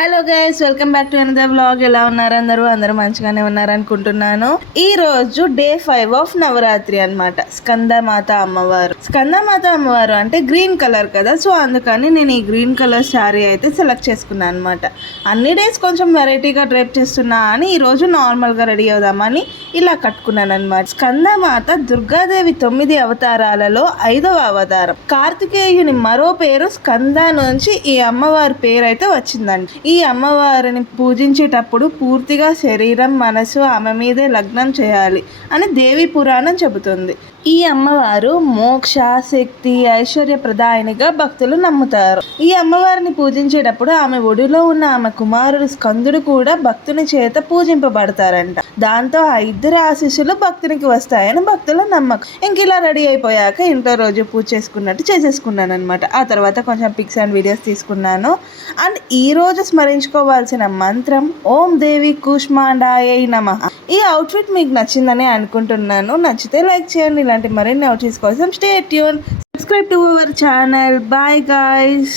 Hello guys, welcome back to another vlog. ఎలా ఉన్నారు అందరూ మంచిగానే ఉన్నారు అనుకుంటున్నాను. ఈ రోజు డే 5 ఆఫ్ నవరాత్రి అన్నమాట. స్కందమాత అమ్మవారు అంటే గ్రీన్ కలర్ కదా, సో అందుకని నేను ఈ గ్రీన్ కలర్ శారీ అయితే సెలెక్ట్ చేసుకున్నాను అనమాట. అన్ని డేస్ కొంచెం వెరైటీగా డ్రైప్ చేస్తున్నా అని ఈ రోజు నార్మల్గా రెడీ అవుదామని ఇలా కట్టుకున్నాను అనమాట. స్కందమాత దుర్గాదేవి 9 అవతారాలలో 5వ అవతారం. కార్తికేయుని మరో పేరు స్కంద నుంచి ఈ అమ్మవారి పేరు అయితే వచ్చిందండి. ఈ అమ్మవారిని పూజించేటప్పుడు పూర్తిగా శరీరం మనసు ఆమె మీదే లగ్నం చేయాలి అని దేవి పురాణం చెబుతుంది. ఈ అమ్మవారు మోక్ష శక్తి ఐశ్వర్య ప్రదాయనిగా భక్తులు నమ్ముతారు. ఈ అమ్మవారిని పూజించేటప్పుడు ఆమె ఒడిలో ఉన్న ఆమె కుమారుడు స్కందుడు కూడా భక్తుని చేత పూజింపబడతారంట. దాంతో ఆ ఇద్దరు ఆశీస్సులు భక్తునికి వస్తాయని భక్తుల నమ్మకం. ఇంక ఇలా రెడీ అయిపోయాక ఇంట్లో రోజు పూజ చేసుకున్నట్టు చేసేసుకున్నాను అనమాట. ఆ తర్వాత కొంచెం పిక్స్ అండ్ వీడియోస్ తీసుకున్నాను. అండ్ ఈ రోజు స్మరించుకోవాల్సిన మంత్రం ఓం దేవి కూష్మాండాయై నమః. ఈ అవుట్ఫిట్ మీకు నచ్చిందని అనుకుంటున్నాను. నచ్చితే లైక్ చేయండి. ఇలాంటి మరిన్ని అవుట్ఫిట్స్ కోసం stay tune, subscribe to our channel. Bye guys.